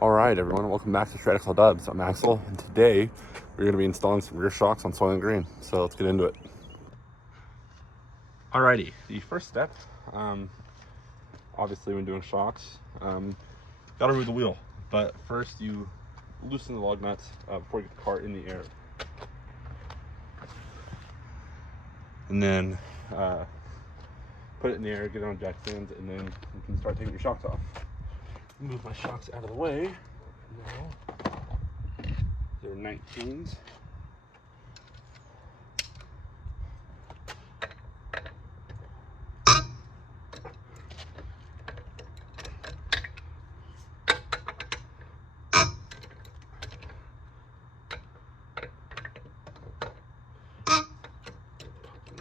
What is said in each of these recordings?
All right, everyone, welcome back to Straight Axle Dubs. I'm Axel, and today we're going to be installing some rear shocks on Soylent Green. So let's get into it. Alrighty, the first step, obviously when doing shocks, gotta remove the wheel. But first you loosen the lug nuts before you get the car in the air. And then put it in the air, get it on jack stands, and then you can start taking your shocks off. Move my shocks out of the way. Now, they're 19s.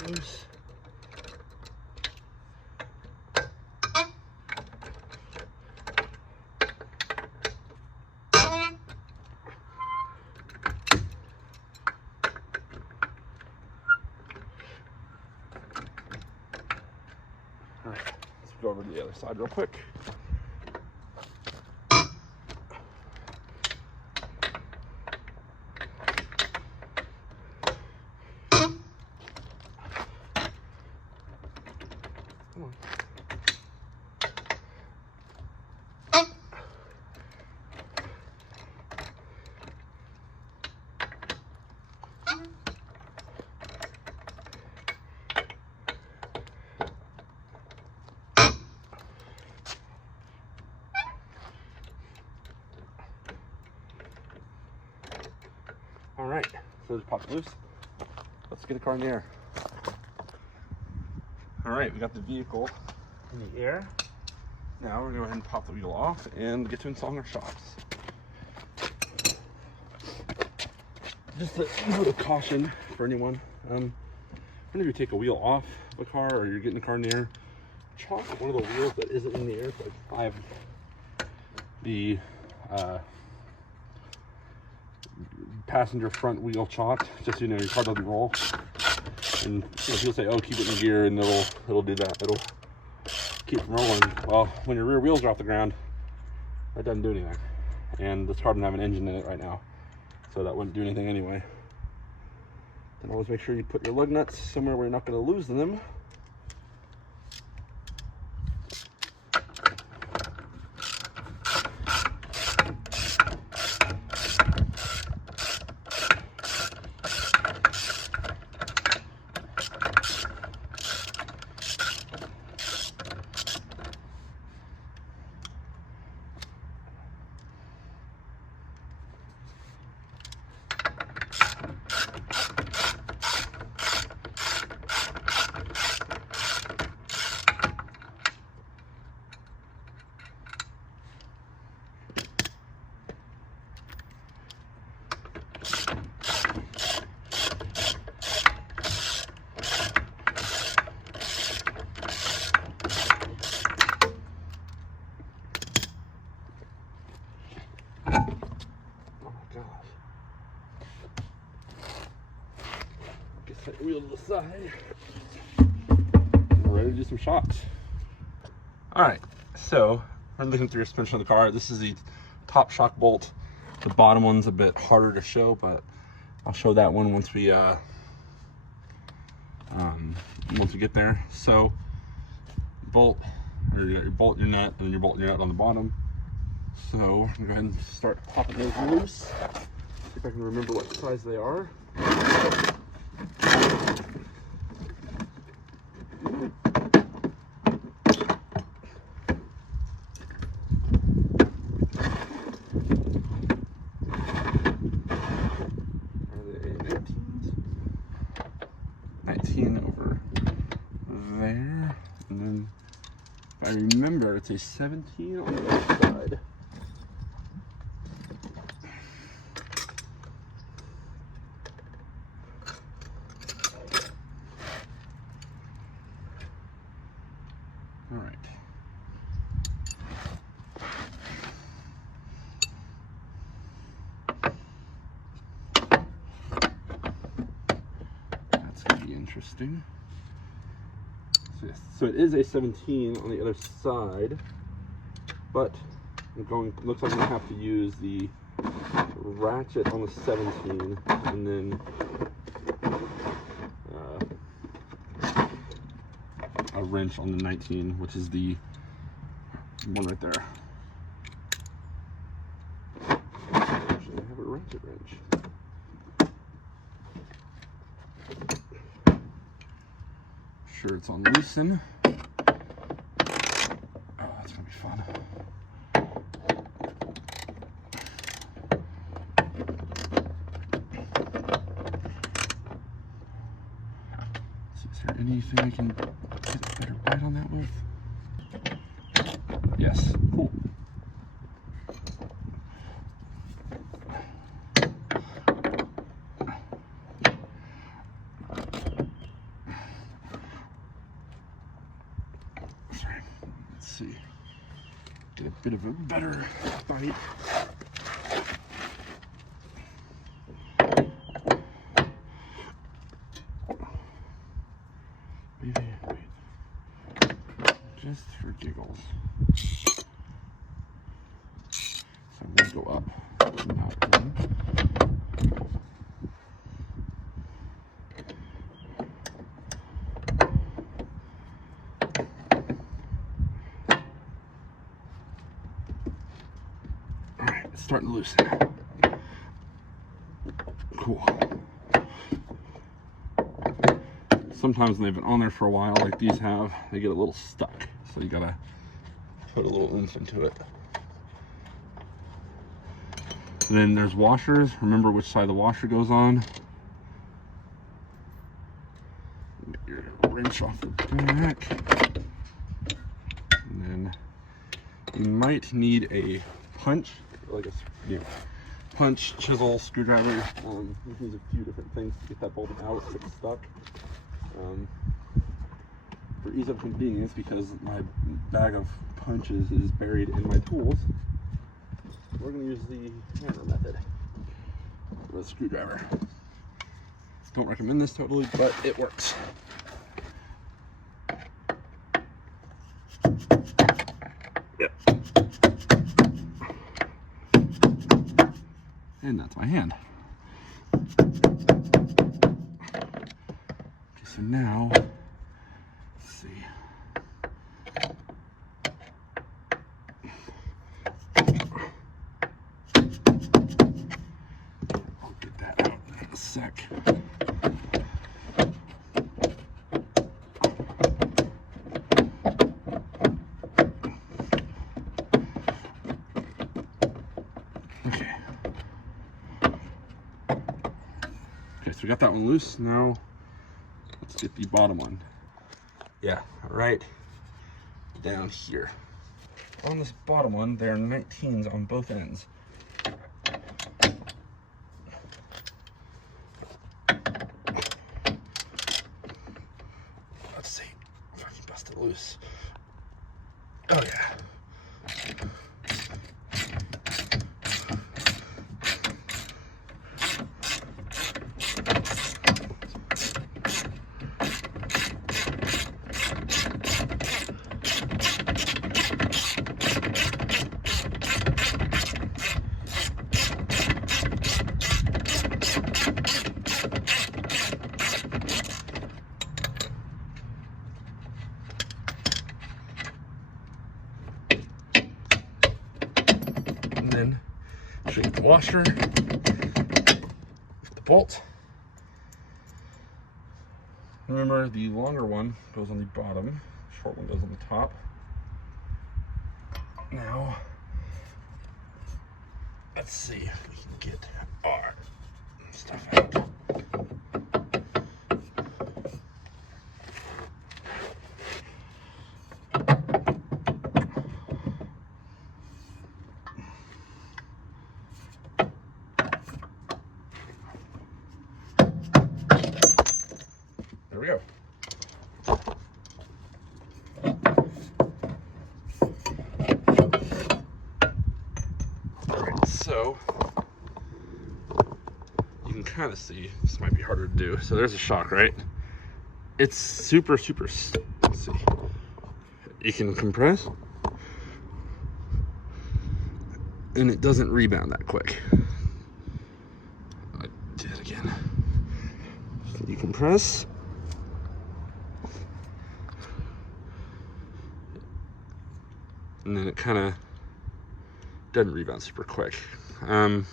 Loose. All right, let's go over to the other side real quick. Come on. All right, so just pop it loose. Let's get the car in the air. All right, we got the vehicle in the air. Now we're gonna go ahead and pop the wheel off and get to installing our shocks. Just a note of caution for anyone. Whenever you take a wheel off of a car or you're getting the car in the air, chalk one of the wheels that isn't in the air. So I have the passenger front wheel chalked, just so you know your car doesn't roll. And you'll say, "Oh, keep it in gear," and it'll do that. It'll keep from rolling. Well, when your rear wheels are off the ground, that doesn't do anything. And this car doesn't have an engine in it right now, so that wouldn't do anything anyway. And always make sure you put your lug nuts somewhere where you're not going to lose them. Set the wheel to the side. We're ready to do some shocks. All right, so I'm looking through your suspension of the car. This is the top shock bolt. The bottom one's a bit harder to show, but I'll show that one once we get there. So bolt, or you got your bolt, your nut, and then your bolt and your nut on the bottom. So I'm gonna go ahead and start popping those loose. See if I can remember what size they are. Over there, and then if I remember, it's a 17 on the other side. All right. That's gonna be interesting. So, yes, so it is a 17 on the other side, but Looks like I'm gonna have to use the ratchet on the 17 and then a wrench on the 19, which is the one right there. Actually, I have a ratchet wrench. Sure, it's on loosen. Oh, that's gonna be fun. Is there anything I can get a better bite on that with? Yes, cool. Sorry, let's see. Get a bit of a better bite. Maybe, wait, just for giggles. So I'm gonna go up, not in. All right, it's starting to loosen. Cool. Sometimes when they've been on there for a while, like these have, they get a little stuck. So you gotta put a little oomph into it. And then there's washers. Remember which side the washer goes on. Get your wrench off the back. And then you might need a punch, like a punch, chisel, screwdriver. You can use a few different things to get that bolt out if it's stuck. For ease of convenience, because my bag of punches is buried in my tools, we're going to use the hammer method with a screwdriver. Don't recommend this totally, but it works. Yep. And that's my hand. Okay, so now, let's see. I'll get that out in a sec. Okay. Okay, so we got that one loose. Now let's get the bottom one. Yeah, right down here. On this bottom one, there are 19s on both ends. Let's see if I can bust it loose. Oh yeah. And then should get the washer, the bolt. Remember, the longer one goes on the bottom, short one goes on the top. Now, let's see if we can get our stuff out. There we go. All right, so you can kind of see, this might be harder to do. So there's a shock, right? It's super, let's see. You can compress. and it doesn't rebound that quick. I did it again. So you compress. And then it kind of doesn't rebound super quick. Actually,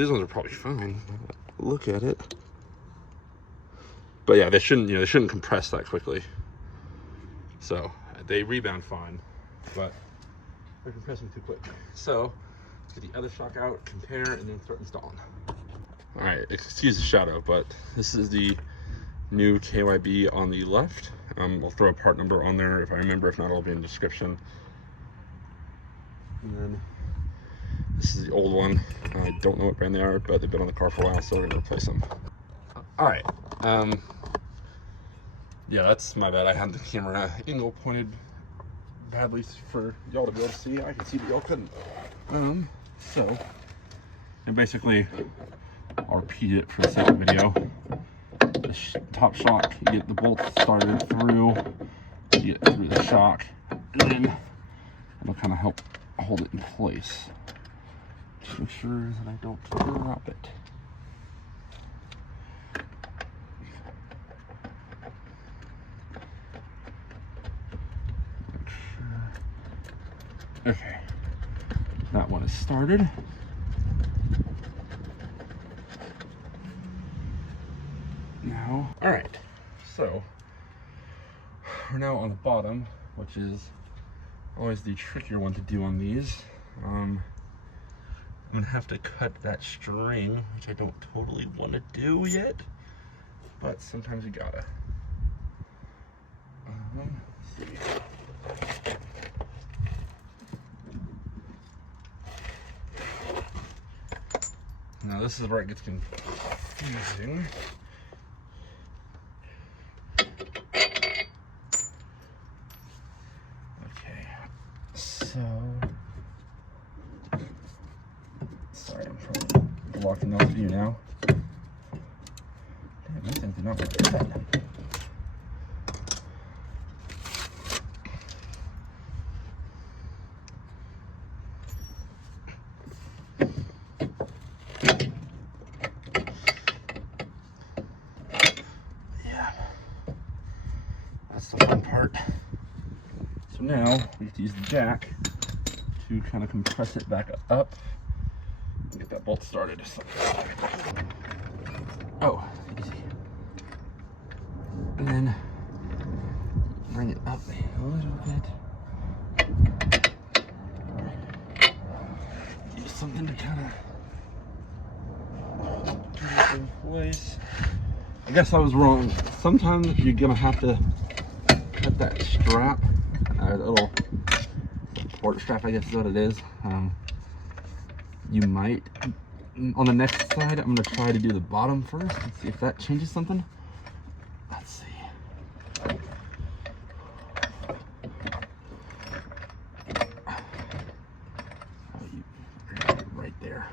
these ones are probably fine. Look at it. But yeah, they shouldn't, they shouldn't compress that quickly. So they rebound fine, but they're compressing too quick. So let's get the other shock out, compare, and then start installing. All right, excuse the shadow, but this is the new KYB on the left. I'll throw a part number on there if I remember. If not, it'll be in the description. And then this is the old one. I don't know what brand they are, but they've been on the car for a while, so we're gonna replace them. All right. Yeah, that's my bad. I had the camera angle pointed badly for y'all to be able to see. I can see, but y'all couldn't. So, and basically, I'll repeat it for the sake of video. The top shock, you get the bolts started through, you get through the shock, and then it'll kind of help hold it in place. Just make sure that I don't drop it. Make sure. Okay, that one is started. Now, all right, so we're now on the bottom, which is always the trickier one to do on these. I'm gonna have to cut that string, which I don't totally want to do yet, but sometimes you gotta. Let's see. Now this is where it gets confusing. So, sorry, I'm probably blocking those view now. Damn, these things do not work good. Yeah, that's the fun part. So now we have to use the jack to kind of compress it back up and get that bolt started. So, oh, easy. And then bring it up a little bit. Use something to kind of get it in place. I guess I was wrong. Sometimes you're gonna have to cut that strap, that little support strap, I guess is what it is. You might, on the next side, I'm gonna try to do the bottom first and see if that changes something. Let's see. Oh, you're right there.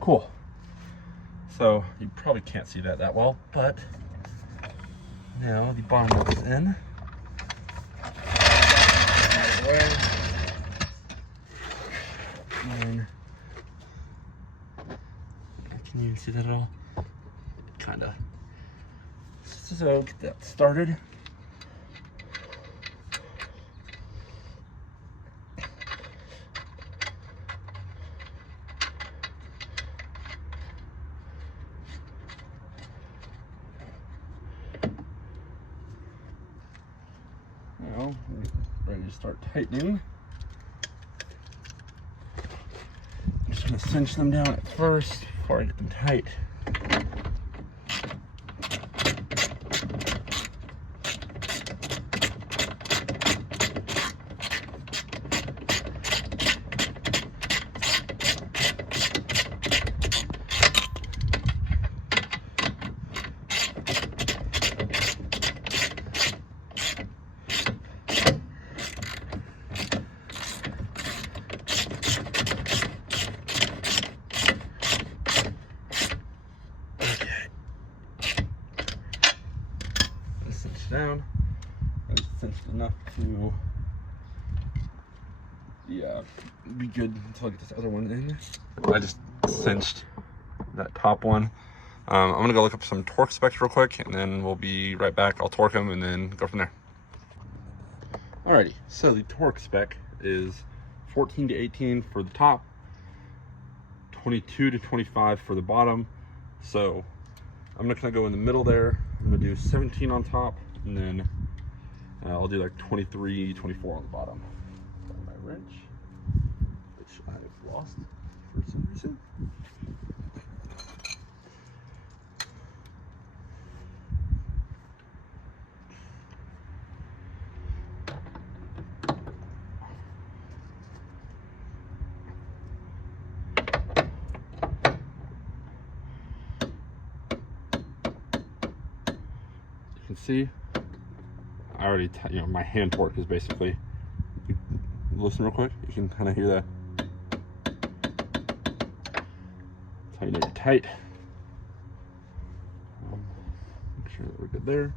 Cool. So you probably can't see that well, but now the bottom goes in. And can you see that at all? Kinda. So get that started. Now we're ready to start tightening. I'm just gonna cinch them down at first before I get them tight. to be good until I get this other one in. I just cinched that top one. I'm gonna go look up some torque specs real quick, and then we'll be right back. I'll torque them and then go from there. Alrighty, so the torque spec is 14 to 18 for the top, 22 to 25 for the bottom. So I'm not gonna go in the middle there. I'm gonna do 17 on top, and then I'll do like 23, 24 on the bottom. Got my wrench, which I've lost for some reason. You can see I already, my hand torque is basically, listen real quick, you can kind of hear that. That's how you know you're tight. Make sure that we're good there.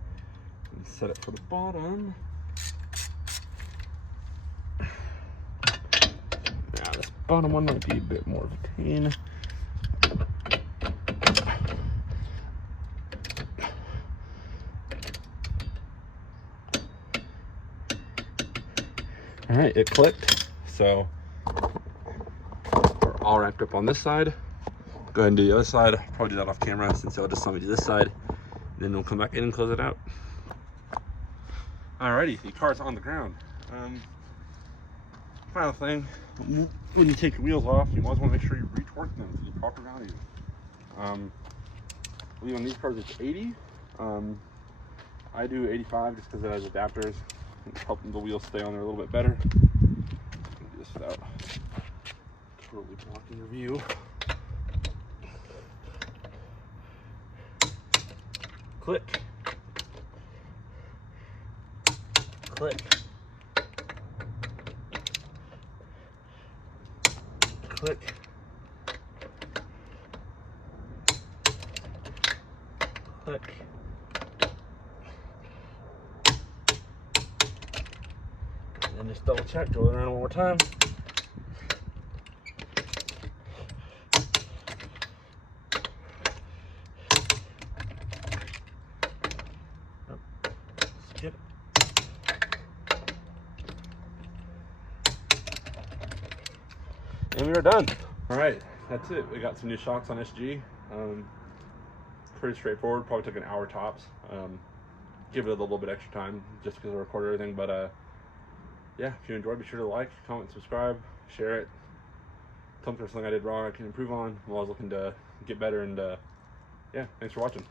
And set it for the bottom. Now this bottom one might be a bit more of a pain. All right, it clicked. So we're all wrapped up on this side. Go ahead and do the other side. I'll probably do that off camera since y'all just saw me do this side. Then we'll come back in and close it out. Alrighty, the car's on the ground. Final thing, when you take your wheels off, you always want to make sure you re-torque them to the proper value. I believe on these cars it's 80. I do 85 just because it has adapters. Helping the wheels stay on there a little bit better. Do this without totally blocking your view. Click. Click. Click. Click. And just double check, go around one more time. Skip. And we are done. All right, that's it. We got some new shocks on SG. Pretty straightforward, probably took an hour tops. Give it a little bit extra time just because I recorded everything, but yeah, if you enjoyed, be sure to like, comment, subscribe, share it. Tell me if there's something I did wrong I can improve on. I'm always looking to get better, and yeah, thanks for watching.